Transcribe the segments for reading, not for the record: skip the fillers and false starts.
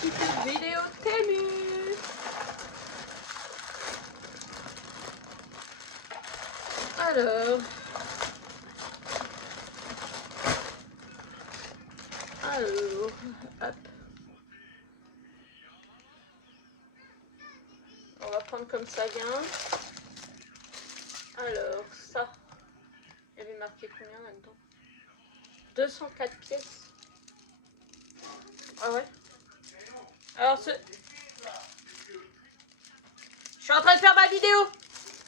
petite vidéo Temu. Alors, hop. On va prendre comme ça vient. Alors, ça, il y avait marqué combien là-dedans? 204 pièces. Ah ouais. Alors, je suis en train de faire ma vidéo.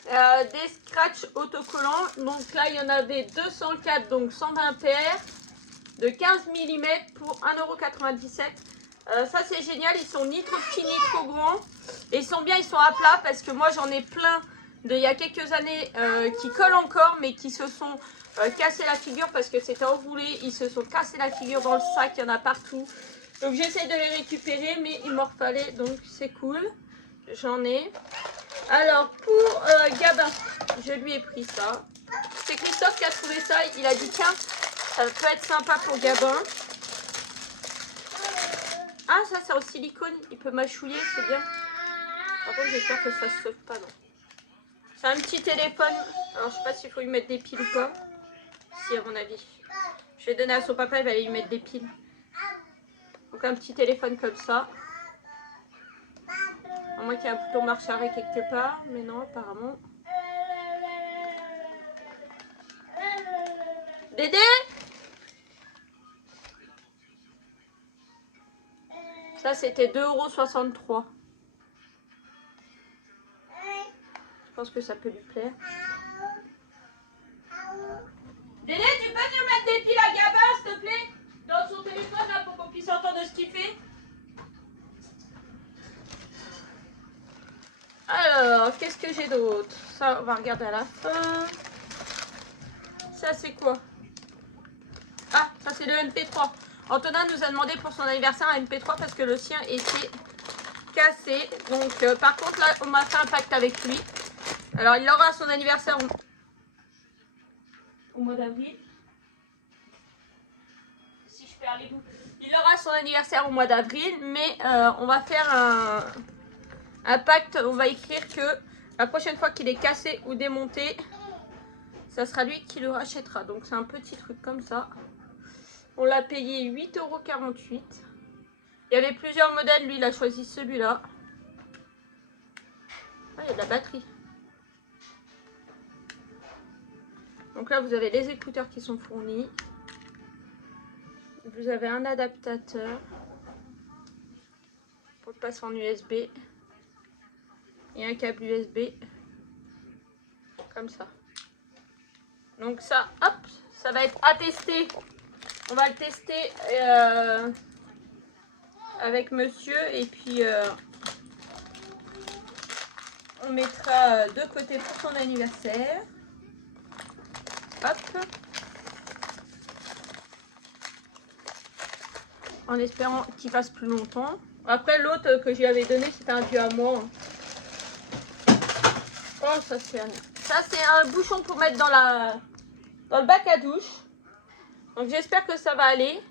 Des scratchs autocollants. Donc là, il y en avait 204, donc 120 paires de 15 mm pour 1,97 €. Ça, c'est génial. Ils sont ni trop petits ni trop grands. Et ils sont bien, ils sont à plat parce que moi, j'en ai plein il y a quelques années qui collent encore, mais qui se sont cassés la figure parce que c'était enroulé. Ils se sont cassés la figure dans le sac. Il y en a partout. Donc, j'essaie de les récupérer, mais il m'en fallait. Donc, c'est cool. J'en ai. Alors, pour Gabin, je lui ai pris ça. C'est Christophe qui a trouvé ça. Il a dit, tiens, ça peut être sympa pour Gabin. Ah, ça, c'est en silicone. Il peut mâchouiller, c'est bien. Par contre, j'espère que ça se sauve pas, non. C'est un petit téléphone. Alors, je sais pas s'il faut lui mettre des piles ou pas. Si, à mon avis. Je vais donner à son papa, il va aller lui mettre des piles. Donc, un petit téléphone comme ça. À moins qu'il y ait un bouton marche arrêt quelque part. Mais non, apparemment. Dédé ? Ça, c'était 2,63 €. Je pense que ça peut lui plaire. Dédé, tu peux nous mettre des piles à Gabin, s'il te plaît? Dans son téléphone, là, pour qu'on puisse entendre ce qu'il fait. Alors, qu'est-ce que j'ai d'autre? Ça, on va regarder à la fin. Ça, c'est quoi? Ah, ça, c'est le MP3. Antonin nous a demandé pour son anniversaire un MP3 parce que le sien était cassé. Donc, par contre, là, on m'a fait un pacte avec lui. Alors, il aura son anniversaire au mois d'avril. Si je perds les bouts. Il aura son anniversaire au mois d'avril, mais on va faire un pacte. On va écrire que la prochaine fois qu'il est cassé ou démonté, ça sera lui qui le rachètera. Donc, c'est un petit truc comme ça. On l'a payé 8,48 €. Il y avait plusieurs modèles. Lui, il a choisi celui-là. Ah, il y a de la batterie. Donc là, vous avez les écouteurs qui sont fournis. Vous avez un adaptateur pour le passer en USB. Et un câble USB. Comme ça. Donc ça, hop, ça va être à tester. On va le tester avec monsieur. Et puis, on mettra de côté pour son anniversaire. Hop. En espérant qu'il passe plus longtemps. Après, l'autre que j'y avais donné, c'était un vieux à moi. Oh, ça c'est un bouchon pour mettre dans le bac à douche. Donc j'espère que ça va aller.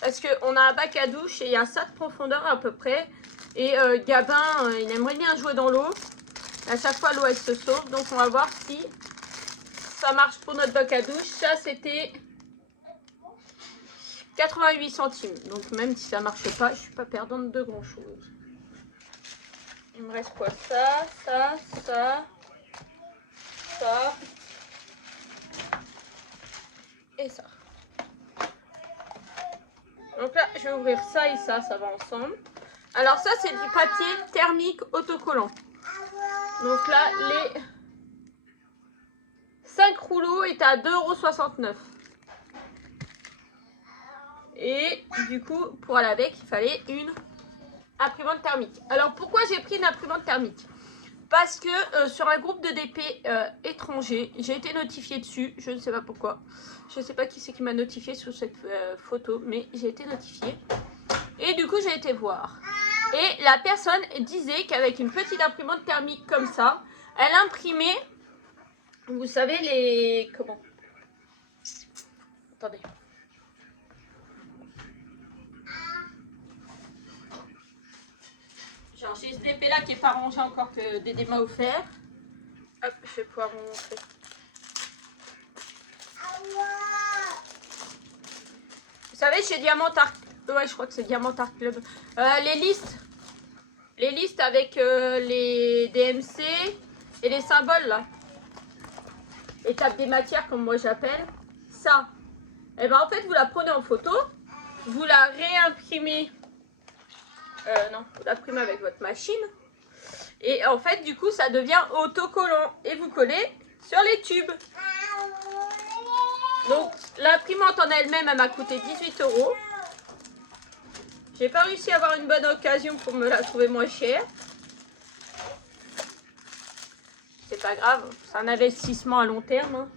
Parce qu'on a un bac à douche et il y a ça de profondeur à peu près. Et Gabin, il aimerait bien jouer dans l'eau. À chaque fois, l'eau, elle se sauve. Donc on va voir si ça marche pour notre bac à douche. Ça, c'était 88 centimes. Donc même si ça marche pas, je suis pas perdante de grand chose. Il me reste quoi? Ça. Et ça. Donc là, je vais ouvrir ça et ça va ensemble. Alors ça, c'est du papier thermique autocollant. Donc là, les 5 rouleaux étaient à 2,69 €. Et du coup, pour aller avec, il fallait une imprimante thermique. Alors pourquoi j'ai pris une imprimante thermique? Parce que sur un groupe de DP étranger, j'ai été notifiée dessus, je ne sais pas pourquoi. Je ne sais pas qui c'est qui m'a notifiée sur cette photo, mais j'ai été notifiée. Et du coup, j'ai été voir. Et la personne disait qu'avec une petite imprimante thermique comme ça, elle imprimait, vous savez, les... Comment? Attendez. j'ai ce DP là qui n'est pas rangé encore, que Dédé m'a offert. Hop, je vais pouvoir vous montrer. Vous savez, chez Diamant Art... Ouais, je crois que c'est Diamant Art Club. Les listes avec les DMC et les symboles là. Étape des matières, comme moi j'appelle. Ça. Et ben en fait, vous la prenez en photo. Vous la réimprimez. Non, vous l'imprimez avec votre machine. Et en fait, du coup, ça devient autocollant. Et vous collez sur les tubes. Donc, l'imprimante en elle-même, elle m'a coûté 18 €. J'ai pas réussi à avoir une bonne occasion pour me la trouver moins chère. C'est pas grave, c'est un investissement à long terme. Hein.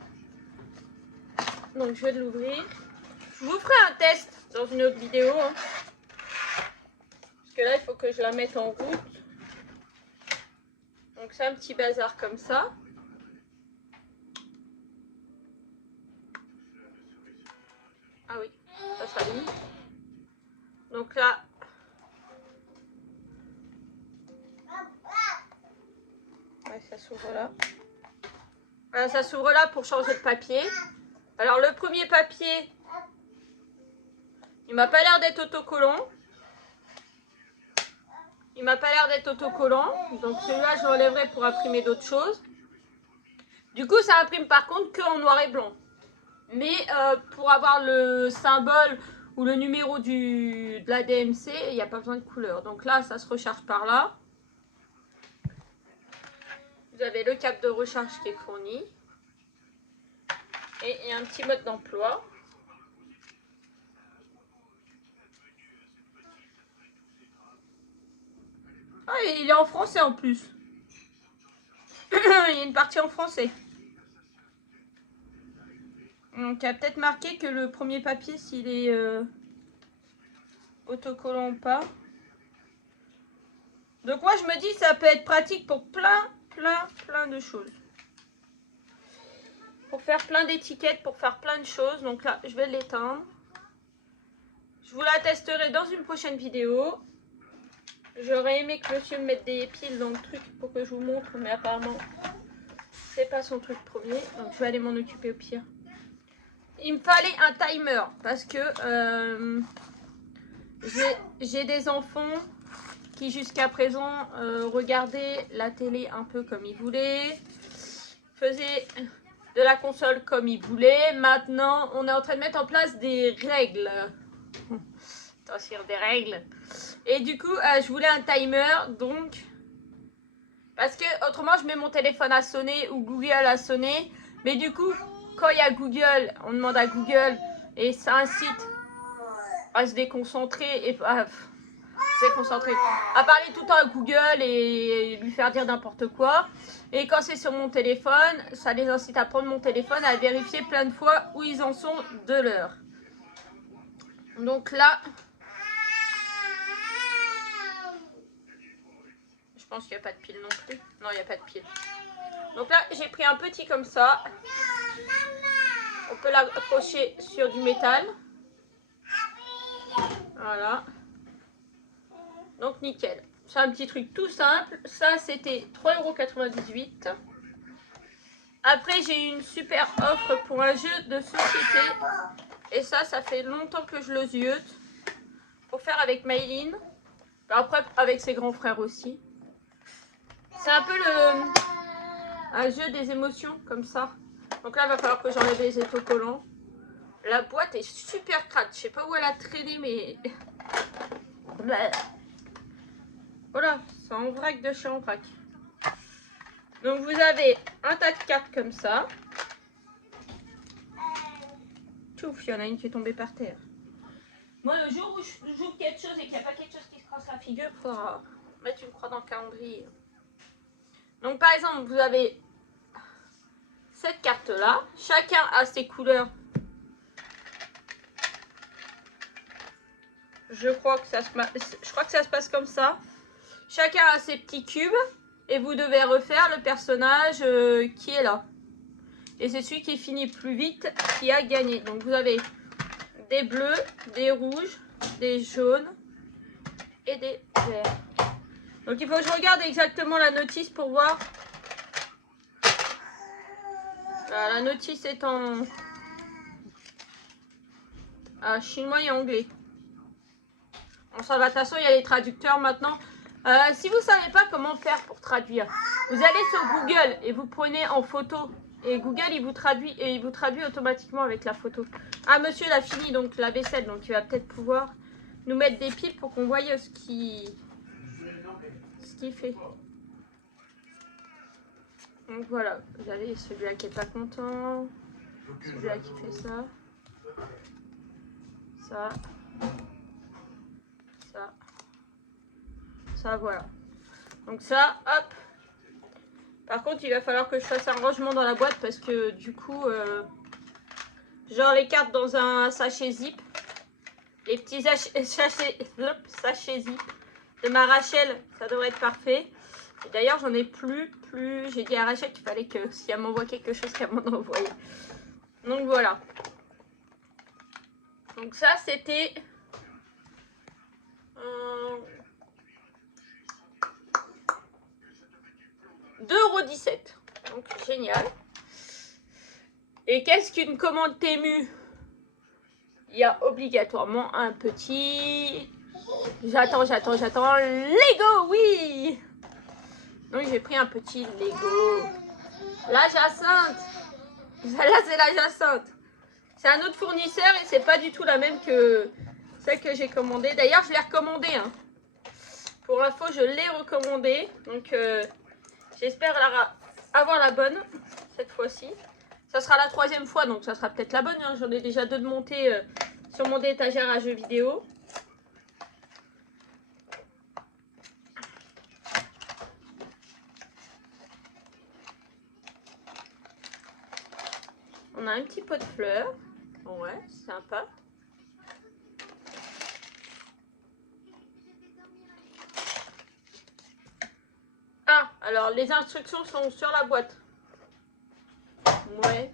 Donc, je vais l'ouvrir. Je vous ferai un test dans une autre vidéo. Hein. Parce que là, il faut que je la mette en route. Donc, c'est un petit bazar comme ça. Ah oui, ça s'allume. Donc là, ouais, ça s'ouvre là. Voilà, ça s'ouvre là pour changer de papier. Alors le premier papier, il m'a pas l'air d'être autocollant. Donc celui-là, je l'enlèverai pour imprimer d'autres choses. Du coup, ça imprime par contre que en noir et blanc. Mais pour avoir le symbole ou le numéro de la DMC, il n'y a pas besoin de couleur. Donc là, ça se recharge par là. Vous avez le câble de recharge qui est fourni. Et il y a un petit mode d'emploi. Ah, il est en français en plus. Il y a une partie en français. Donc il y a peut-être marqué que le premier papier, s'il est autocollant ou pas. Donc moi je me dis ça peut être pratique pour plein de choses. Pour faire plein d'étiquettes, pour faire plein de choses. Donc là je vais l'éteindre. Je vous la testerai dans une prochaine vidéo. J'aurais aimé que monsieur me mette des piles dans le truc pour que je vous montre, mais apparemment c'est pas son truc premier. Donc je vais aller m'en occuper au pire. Il me fallait un timer parce que j'ai des enfants qui jusqu'à présent regardaient la télé un peu comme ils voulaient, faisaient de la console comme ils voulaient. Maintenant, on est en train de mettre en place des règles. Attention, des règles. Et du coup, je voulais un timer, donc... Parce que autrement, je mets mon téléphone à sonner ou Google à sonner. Mais du coup, quand il y a Google, on demande à Google et ça incite à se déconcentrer et à parler tout le temps à Google et lui faire dire n'importe quoi. Et quand c'est sur mon téléphone, ça les incite à prendre mon téléphone, à vérifier plein de fois où ils en sont de l'heure. Donc là, je pense qu'il n'y a pas de pile non plus. Non, il n'y a pas de pile. Donc là, j'ai pris un petit comme ça. On peut l'accrocher sur du métal. Voilà. Donc nickel. C'est un petit truc tout simple. Ça, c'était 3,98 €. Après, j'ai eu une super offre pour un jeu de société. Et ça fait longtemps que je le ziote. Pour faire avec Maïline. Après, avec ses grands frères aussi. C'est un peu un jeu des émotions, comme ça. Donc là, il va falloir que j'enlève les autocollants. La boîte est super crade. Je sais pas où elle a traîné, mais... Voilà, c'est en vrac de chez en vrac. Donc vous avez un tas de cartes comme ça. Tchouf, il y en a une qui est tombée par terre. Moi, le jour où je joue quelque chose et qu'il n'y a pas quelque chose qui se casse la figure, il faudra mettre une croix dans le calendrier. Donc par exemple, vous avez cette carte-là. Chacun a ses couleurs. Je crois que ça se passe comme ça. Chacun a ses petits cubes. Et vous devez refaire le personnage qui est là. Et c'est celui qui finit plus vite qui a gagné. Donc vous avez des bleus, des rouges, des jaunes et des verts. Donc il faut que je regarde exactement la notice pour voir. Voilà, la notice est en chinois et anglais. Bon, ça va, de toute façon, il y a les traducteurs maintenant. Si vous ne savez pas comment faire pour traduire, vous allez sur Google et vous prenez en photo. Et Google, il vous traduit automatiquement avec la photo. Ah, monsieur, il a fini donc la vaisselle. Donc, il va peut-être pouvoir nous mettre des piles pour qu'on voie ce qu'il fait. Donc, voilà. Vous avez celui-là qui n'est pas content. Celui-là qui fait ça. Ça. Ça. Ça, voilà. Donc ça, hop. Par contre, il va falloir que je fasse un rangement dans la boîte parce que du coup, genre les cartes dans un sachet zip. Les petits sachets zip de ma Rachel, ça devrait être parfait. Et d'ailleurs, j'en ai plus. J'ai dit à Rachel qu'il fallait que si elle m'envoie quelque chose, qu'elle m'en envoie. Donc voilà. Donc ça, c'était... 2,17 €. Donc génial. Et qu'est-ce qu'une commande Temu? Il y a obligatoirement un petit... J'attends. Lego, oui. Donc j'ai pris un petit Lego. La Jacinthe. Là, c'est la Jacinthe. C'est un autre fournisseur et c'est pas du tout la même que celle que j'ai commandée. D'ailleurs, je l'ai recommandée. Hein. Pour info, je l'ai recommandée. Donc, j'espère avoir la bonne cette fois-ci. Ça sera la 3e fois, donc ça sera peut-être la bonne. Hein. J'en ai déjà 2 de montées sur mon étagère à jeux vidéo. On a un petit pot de fleurs. Ouais, sympa. Ah, alors les instructions sont sur la boîte. Ouais,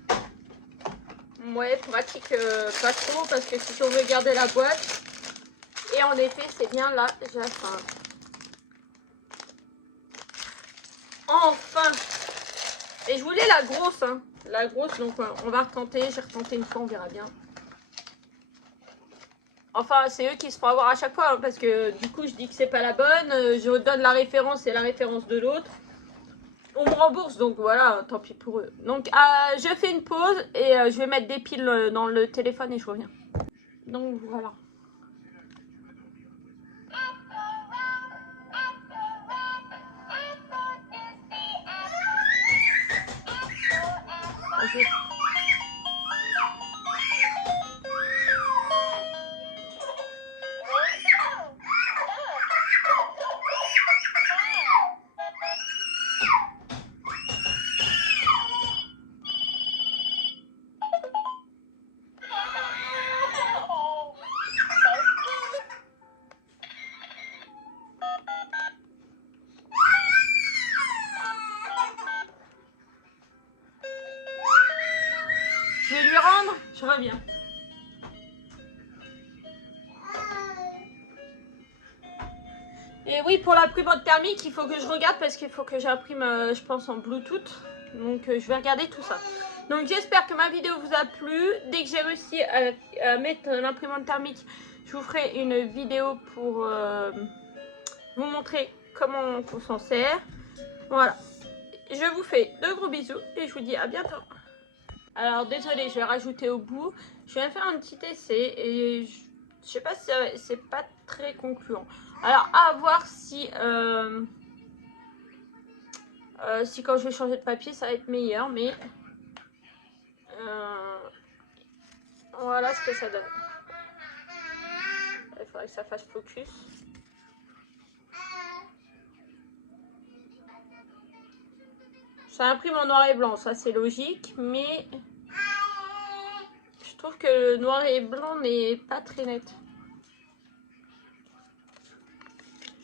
pratique pas trop parce que si on veut garder la boîte. Et en effet, c'est bien là, j'ai faim. Enfin! Et je voulais la grosse, hein. La grosse, donc on va retenter. J'ai retenté une fois, on verra bien. Enfin, c'est eux qui se font avoir à chaque fois, hein, parce que du coup, je dis que c'est pas la bonne. Je donne la référence et la référence de l'autre. On me rembourse, donc voilà, tant pis pour eux. Donc, je fais une pause et je vais mettre des piles dans le téléphone et je reviens. Donc, voilà. Okay. Je vais lui rendre, je reviens. Et oui, pour l'imprimante thermique, il faut que je regarde parce qu'il faut que j'imprime, je pense, en Bluetooth. Donc, je vais regarder tout ça. Donc, j'espère que ma vidéo vous a plu. Dès que j'ai réussi à mettre l'imprimante thermique, je vous ferai une vidéo pour vous montrer comment on s'en sert. Voilà. Je vous fais de gros bisous et je vous dis à bientôt. Alors, désolé, je vais rajouter au bout. Je viens de faire un petit essai et je sais pas si c'est pas très concluant. Alors, à voir si, si quand je vais changer de papier, ça va être meilleur. Mais voilà ce que ça donne. Il faudrait que ça fasse focus. Ça imprime en noir et blanc, ça c'est logique. Mais je trouve que le noir et blanc n'est pas très net.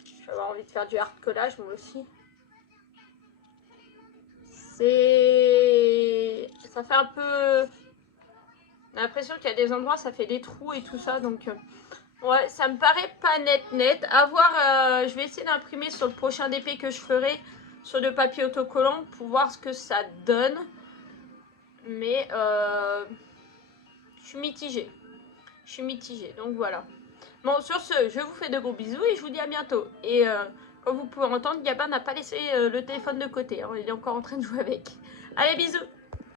Je vais avoir envie de faire du hard collage moi aussi. Ça fait un peu... J'ai l'impression qu'il y a des endroits, ça fait des trous et tout ça. Donc Ouais, ça me paraît pas net. À voir, je vais essayer d'imprimer sur le prochain DP que je ferai sur le papier autocollant pour voir ce que ça donne. Mais je suis mitigée. Donc voilà. Bon, sur ce, je vous fais de gros bisous et je vous dis à bientôt. Et comme vous pouvez entendre, Gabin n'a pas laissé le téléphone de côté. Hein, il est encore en train de jouer avec. Allez, bisous!